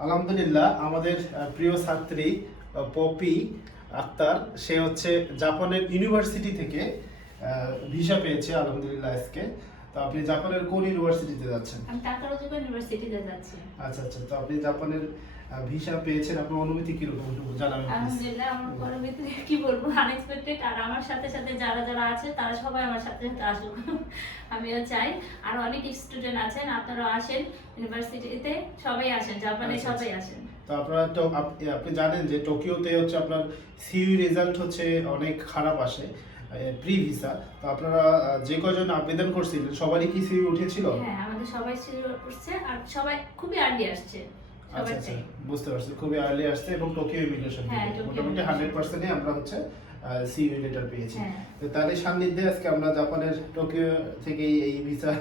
আলহামদুলিল্লাহ আমাদের প্রিয় ছাত্রী পপি আক্তার সে হচ্ছে জাপানের ইউনিভার্সিটি থেকে ভিসা পেয়েছে আলহামদুলিল্লাহ আজকে। তো আপনি জাপানের কোন ইউনিভার্সিটিতে যাচ্ছেন? আমি টাকারোজুকা ইউনিভার্সিটিতে যাচ্ছি। আচ্ছা আচ্ছা, তো আপনি জাপানের ভিসা পেয়েছেন, আপনার অনুভূতি কি রকম একটু জানাবেন? আলহামদুলিল্লাহ আমার অনুভূতি কি বলবো, আনএক্সপেক্টেড। আর আমার সাথে সাথে যারা যারা আছে তারা সবাই আমার সাথে সাথে আসুক, আমিও চাই। আর অনেক স্টুডেন্ট আছেন, আপনারাও আসেন ইউনিভার্সিটিতে, সবাই আসেন, জাপানে সবাই আসেন। তো আপনারা তো আপনি জানেন যে টোকিওতে হচ্ছে আপনার সিইউ রেজাল্ট হচ্ছে অনেক খারাপ আসে প্রি ভিসা। তো আপনারা যে কজন আবেদন করছিলেন সবারই কি সিইউ উঠেছিল? হ্যাঁ, আমাদের সবাই সিইউ উঠছে আর সবাই খুবই আর্লি আসছে। আচ্ছা আচ্ছা, বুঝতে পারছি, খুবই আর্লি আসছে এবং টোকিও ইমিগ্রেশন মোটামুটি 100%ই আমরা হচ্ছে সিইউ লেটার পেয়েছি। তো তারই সান্নিধ্যে আজকে আমরা জাপানের টোকিও থেকে এই ভিসা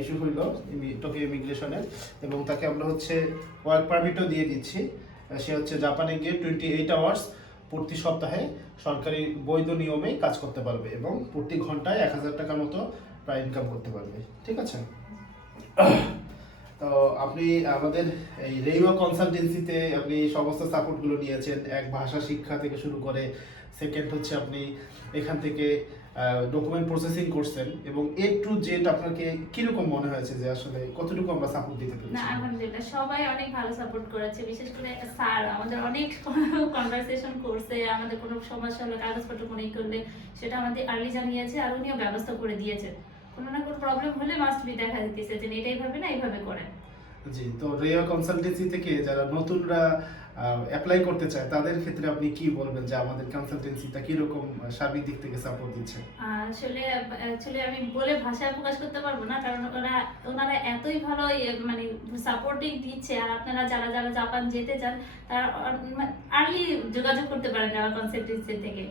ইস্যু হইল টোকিও ইমিগ্রেশনের, এবং তাকে আমরা হচ্ছে ওয়ার্ক পারমিটও দিয়ে দিচ্ছি। সে হচ্ছে জাপানে গিয়ে 28 আওয়ার্স প্রতি সপ্তাহে সরকারি বৈধ নিয়মে কাজ করতে পারবে এবং প্রতি ঘন্টায় 1000 টাকার মতো প্রায় ইনকাম করতে পারবে। ঠিক আছে? তো আপনি আমাদের এই রেইওয়া কনসালটেন্সিতে আপনি সমস্ত সাপোর্টগুলো নিয়েছেন, এক ভাষা শিক্ষা থেকে শুরু করে সেকেন্ড হচ্ছে আপনি এখান থেকে ডকুমেন্ট প্রসেসিং করছেন, এবং এ টু জেড আপনাকে কিরকম মনে হয়েছে যে আসলে কতটুকু আমরা সাপোর্ট দিতে পেরেছি? না, আলহামদুলিল্লাহ সবাই অনেক ভালো সাপোর্ট করেছে, বিশেষ করে স্যার আমাদের অনেক কনভারসেশন করছে। আমাদের কোনো সমস্যা হলে কাগজপত্র মনে করলে সেটা আমাদের আর্লি জানিয়েছে, আর উনিও ব্যবস্থা করে দিয়েছে। কোনো না কোনো প্রবলেম হলে মাস্ট বি দেখা দিতেছে যে এটা এইভাবে না এইভাবে করেন। জি, তো রেইওয়া কনসালটেন্সি থেকে যারা নতুনরা অ্যাপ্লাই করতে চায় তাদের ক্ষেত্রে আপনি কি বলবেন যে আমাদের কনসালটেন্সিটা কি রকম সার্বিক দিক থেকে সাপোর্ট দিচ্ছে? আসলে আমি বলে ভাষায় প্রকাশ করতে পারবো না, কারণ ওনারা এতই ভালো মানে সাপোর্টিং দিচ্ছে। আর আপনারা যারা যারা জাপান যেতে চান তারা আর্লি যোগাযোগ করতে পারেন আমার কনসালটেন্সি থেকে।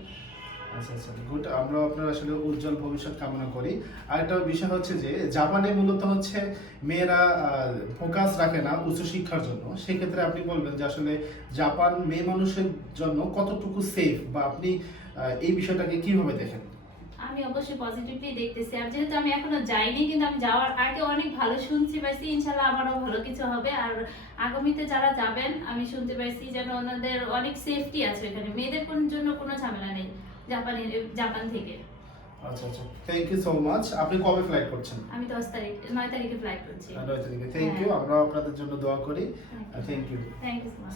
আচ্ছা আচ্ছা, গুড। আমরা আপনার আসলে উজ্জ্বল ভবিষ্যৎ কামনা করি। আরেকটা বিষয় হচ্ছে যে জাপানে মূলত হচ্ছে মেয়েরা ফোকাস রাখে না উচ্চশিক্ষার জন্য। সেক্ষেত্রে আপনি বলবেন যে আসলে জাপান মেয়ে মানুষের জন্য কতটুকু সেফ, বা আপনি এই বিষয়টাকে কিভাবে দেখেন? আমি অবশ্যই পজিটিভলি দেখতেছি। আর যেহেতু আমি এখনো যাইনি, কিন্তু আমি যাওয়ার আগে অনেক ভালো শুনছি পাইছি, ইনশাআল্লাহ আমারও ভালো কিছু হবে। আর আগামীতে যারা যাবেন আমি শুনতে পাইছি যেন ওনাদের অনেক সেফটি আছে, এখানে মেয়েদের জন্য কোনো ঝামেলা নেই জাপান থেকে। আচ্ছা আচ্ছা, থ্যাংক ইউ সো মাচ। আপনি কবে ফ্লাইট করছেন? আমি 9 তারিখে ফ্লাইট করছি। 9 তারিখে, থ্যাংক ইউ। আমরা আপনাদের জন্য দোয়া করি। Thank you. Thank you so much.